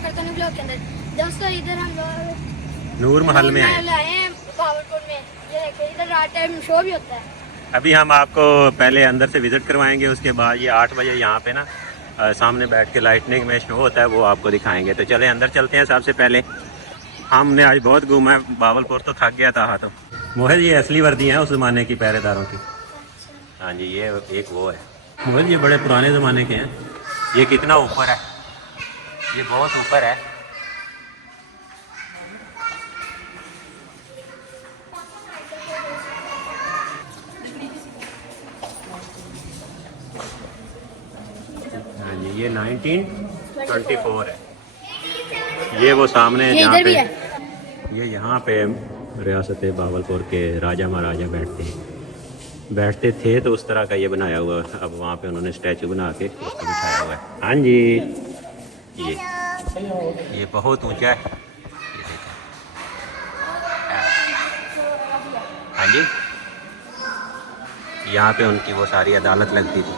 Welcome करता हूँ blog के अंदर। दोस्तों इधर हम लोग नूर महल में आए हैं भावलपुर में। ये देखिए इधर रात टाइम शो भी होता है। अभी हम आपको पहले अंदर से विज़िट करवाएंगे, उसके बाद ये 8 बजे यहाँ पे ना सामने बैठ के लाइटनिंग में शो होता है, वो आपको दिखाएंगे। तो चले अंदर चलते हैं। सबसे पहले हमने आज बहुत घूमा है भावलपुर, तो थक गया था। हाँ तो मोहित ये असली वर्दी हैं उस ज़माने की पहरेदारों की। हाँ जी, ये एक वो है मोहित, ये बड़े पुराने ज़माने के हैं। ये कितना ऊपर है, ये बहुत ऊपर है। हाँ जी, ये 1924 है। ये वो सामने ये जहाँ इधर पे भी है। ये यहाँ पे रियासत भावलपुर के राजा महाराजा बैठते थे, तो उस तरह का ये बनाया हुआ है। अब वहाँ पे उन्होंने स्टैचू बना के उसको बिठाया हुआ है। हाँ जी, ये बहुत ऊंचा है, ये देखें। हाँ जी, यहाँ पे उनकी वो सारी अदालत लगती थी।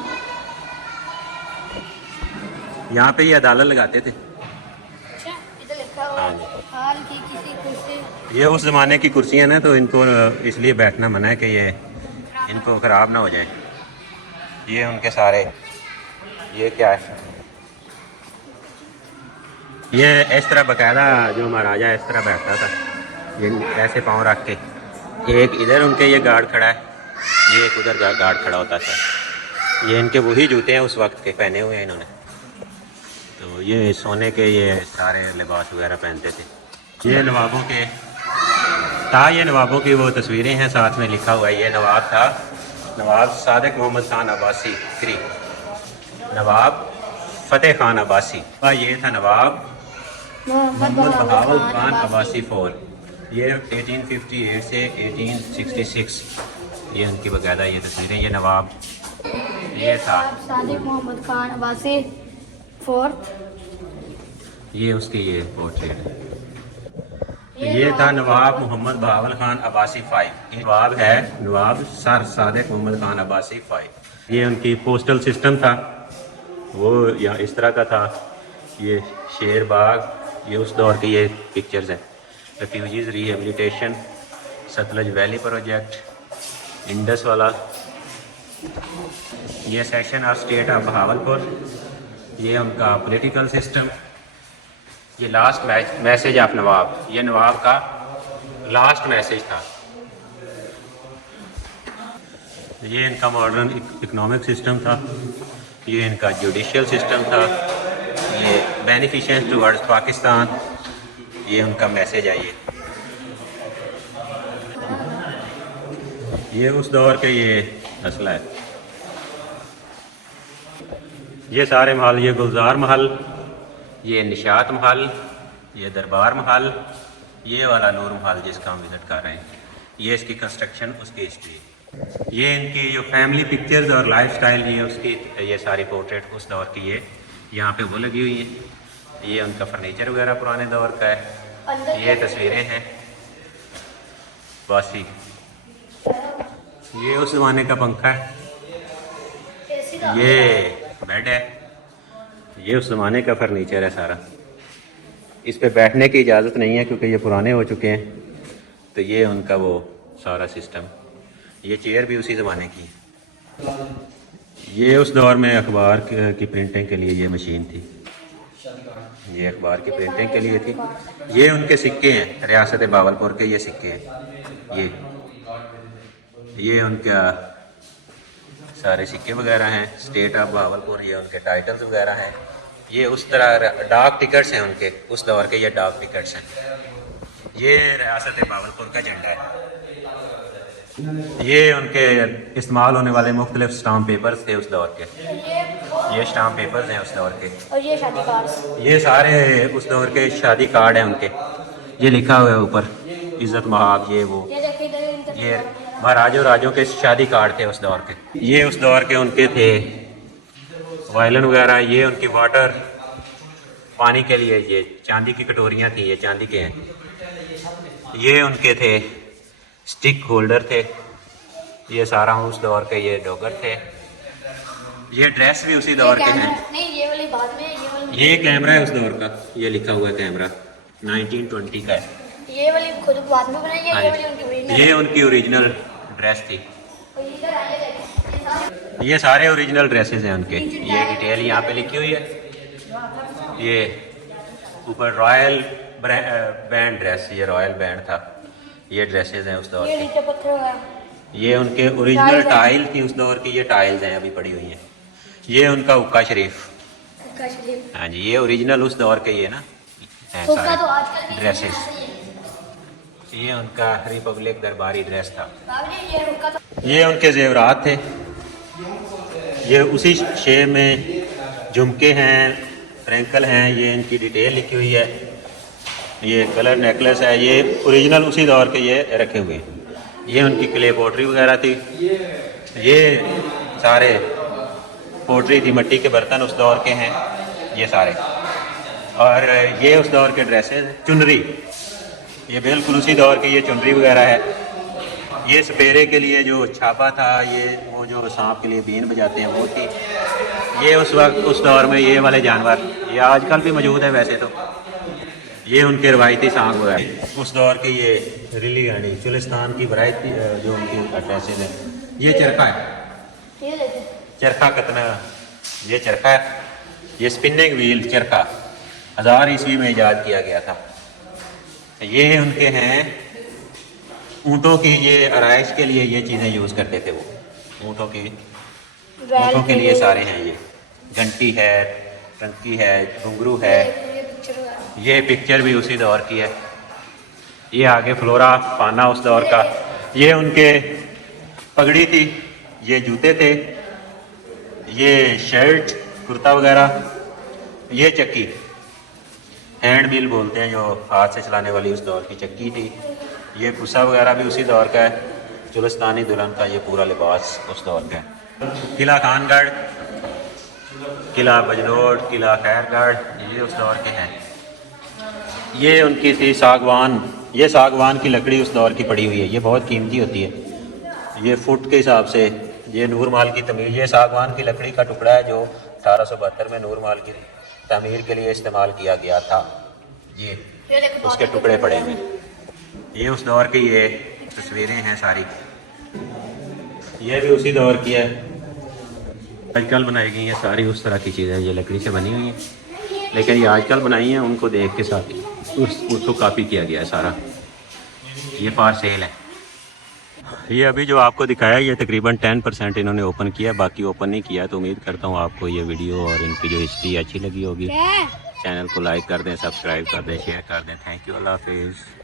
यहाँ पे ये अदालत लगाते थे। इधर लिखा हुआ हाँ है जी, हाल की किसी कुर्सी। ये उस ज़माने की कुर्सियाँ ना, तो इनको इसलिए बैठना मना है कि ये इनको ख़राब ना हो जाए। ये उनके सारे, ये क्या है, ये इस तरह बाकायदा जो महाराजा इस तरह बैठता था, ये ऐसे पाँव रख के। एक इधर उनके ये गार्ड खड़ा है, ये एक उधर गार्ड खड़ा होता था। ये इनके वही जूते हैं उस वक्त के पहने हुए हैं इन्होंने। तो ये सोने के ये सारे लिबास वगैरह पहनते थे। ये नवाबों के ये नवाबों की वो तस्वीरें हैं, साथ में लिखा हुआ है। ये नवाब था, नवाब सादिक मोहम्मद खान अब्बासी 3, नवाब फ़तेह खान अब्बासी। ये था नवाब मोहम्मद बहावल खान अब्बासी 4। ये 1858 से 1866 ये उनकी बाकायदा ये तस्वीरें। ये नवाब ये था सादिक मोहम्मद खान अब्बासी 4। ये उसकी ये पोर्ट्रेट है। ये था नवाब मोहम्मद बहावल खान अब्बासी 5। ये नवाब है, नवाब सर सादिक मोहम्मद खान अब्बासी 5। ये उनकी पोस्टल सिस्टम था, वो यहाँ इस तरह का था। ये शेर बाग, ये उस दौर की ये पिक्चर्स हैं। Refugees rehabilitation, Sutlej valley project, Indus वाला। ये section of state of Bahawalpur, ये उनका पॉलिटिकल सिस्टम। ये लास्ट मैसेज ऑफ नवाब, ये नवाब का लास्ट मैसेज था। ये इनका मॉडर्न इकोनॉमिक सिस्टम था। ये इनका जुडिशियल सिस्टम था। ये बेनिफिशियंस टुवर्ड्स पाकिस्तान, ये उनका मैसेज है। ये उस दौर के ये असला है। ये सारे महल, ये गुलजार महल, ये निशात महल, ये दरबार महल, ये वाला नूर महल जिसका हम विज़िट कर रहे हैं। ये इसकी कंस्ट्रक्शन, उसकी हिस्ट्री। ये इनकी जो फैमिली पिक्चर्स और लाइफस्टाइल, ये उसकी ये सारी पोर्ट्रेट उस दौर की ये यहाँ पे वो लगी हुई है। ये उनका फर्नीचर वगैरह पुराने दौर का है। ये तस्वीरें हैं बासी। ये उस ज़माने का पंखा है। ये बेड है। ये उस ज़माने का फर्नीचर है सारा। इस पे बैठने की इजाज़त नहीं है क्योंकि ये पुराने हो चुके हैं। तो ये उनका वो सारा सिस्टम। ये चेयर भी उसी ज़माने की है। ये उस दौर में अखबार की प्रिंटिंग के लिए ये मशीन थी। ये अखबार की प्रिंटिंग के लिए थी। ये उनके सिक्के हैं, रियासत भावलपुर के ये सिक्के हैं। ये उनका सारे सिक्के वगैरह हैं, स्टेट ऑफ भावलपुर। ये उनके टाइटल्स वगैरह हैं। ये उस तरह डाक टिकट्स हैं उनके उस दौर के, ये डाक टिकट्स हैं। ये रियासत भावलपुर का झंडा है। ये उनके इस्तेमाल होने वाले मुख्तलिफ स्टाम्प पेपर्स थे उस दौर के। ये स्टाम्प पेपर्स हैं उस दौर के। और ये शादी कार्ड, ये सारे उस दौर के शादी कार्ड हैं उनके। ये लिखा हुआ है ऊपर इज़्ज़त महाब, ये वो। ये महाराजों राजों के शादी कार्ड थे उस दौर के। ये उस दौर के उनके थे वायलिन वगैरह। ये उनकी वाटर पानी के लिए ये चांदी की कटोरियाँ थी, ये चांदी के हैं। ये उनके थे स्टिक होल्डर थे। ये सारा उस दौर के ये डोगर थे। ये ड्रेस भी उसी दौर के हैं। नहीं, ये वाली बाद में, ये वाली ये कैमरा है उस दौर का, ये लिखा हुआ है कैमरा 1920 का है। ये वाली खुद बाद में बनाई है, हाँ ये जी। वाली उनकी ओरिजिनल। ये उनकी ओरिजिनल ड्रेस थी। और इधर आइए देखिए, ये सारे ये सारे ओरिजिनल ड्रेसेस हैं उनके। ये डिटेल यहाँ पे लिखी हुई है। ये ऊपर रॉयल बैंड ड्रेस, ये रॉयल बैंड था। ये ड्रेसेस हैं उस दौर ये के। नीचे पत्थर है। ये उनके ओरिजिनल टाइल थी उस दौर की, ये टाइल्स हैं अभी पड़ी हुई हैं। ये उनका हुक्का शरीफ। हुक्का शरीफ। हाँ जी, ये ओरिजिनल उस दौर के ये ना हैं हुक्का तो सारे आजकल भी ड्रेसेस। ऐसे ही है। ये उनका रिपब्लिक दरबारी ड्रेस था। बाबू जी, ये हुक्का तो ये उनके जेवरात थे। ये उसी शेप में झुमके हैं, फ्रैंकल हैं। ये इनकी डिटेल लिखी हुई है। ये कलर नेकलेस है, ये ओरिजिनल उसी दौर के ये रखे हुए हैं। ये उनकी क्ले पोट्री वगैरह थी। ये सारे पोट्री थी, मिट्टी के बर्तन उस दौर के हैं ये सारे। और ये उस दौर के ड्रेसेस, चुनरी, ये बिल्कुल उसी दौर की ये चुनरी वगैरह है। ये सपेरे के लिए जो छापा था, ये वो जो सांप के लिए बीन बजाते हैं वो थी। ये उस वक्त उस दौर में ये वाले जानवर, ये आजकल भी मौजूद है वैसे तो। ये उनके रवायती सांग वगैरह उस दौर के। ये रिली गाड़ी चुलिस्तान की वैरायटी जो उनकी ड्रेसेज है। ये चरखा है, ये देखिए। चरखा कितना, ये चरखा है। ये स्पिनिंग व्हील चरखा 1000 ईस्वी में ईजाद किया गया था। ये उनके हैं ऊँटों की, ये आराइश के लिए ये चीज़ें यूज़ करते थे वो। ऊँटों के लिए सारे हैं। ये घंटी है, टंकी है, घुंघरू है। ये पिक्चर है। ये पिक्चर भी उसी दौर की है। ये आगे फ्लोरा पाना उस दौर का। ये उनके पगड़ी थी, ये जूते थे, ये शर्ट कुर्ता वगैरह। ये चक्की, हैंड मिल बोलते हैं, जो हाथ से चलाने वाली उस दौर की चक्की थी। ये पुसा वगैरह भी उसी दौर का है। चुलिस्तानी दुल्हन का ये पूरा लिबास उस दौर का है। किला खानगढ़, किला बजनोट, किला खैरगढ़, ये उस दौर के हैं। ये उनकी थी सागवान। ये सागवान की लकड़ी उस दौर की पड़ी हुई है। ये बहुत कीमती होती है। ये फुट के हिसाब से, ये नूरमाल की तमीर, ये सागवान की लकड़ी का टुकड़ा है जो 1872 में नूरमाल की तमीर के लिए इस्तेमाल किया गया था। ये देखो उसके टुकड़े पड़े हुए। ये उस दौर की ये तस्वीरें हैं सारी। ये भी उसी दौर की है। आजकल बनाई गई हैं सारी उस तरह की चीज़ें, ये लकड़ी से बनी हुई हैं, लेकिन ये आजकल बनाई हैं उनको देख के साथ उसको कॉपी किया गया है सारा। ये फॉर सेल है। ये अभी जो आपको दिखाया ये तकरीबन 10% इन्होंने ओपन किया, बाकी ओपन नहीं किया। तो उम्मीद करता हूँ आपको ये वीडियो और इनकी जो हिस्ट्री अच्छी लगी होगी। चैनल को लाइक कर दें, सब्सक्राइब कर दें, शेयर कर दें। थैंक यू, अल्लाह हाफिज़।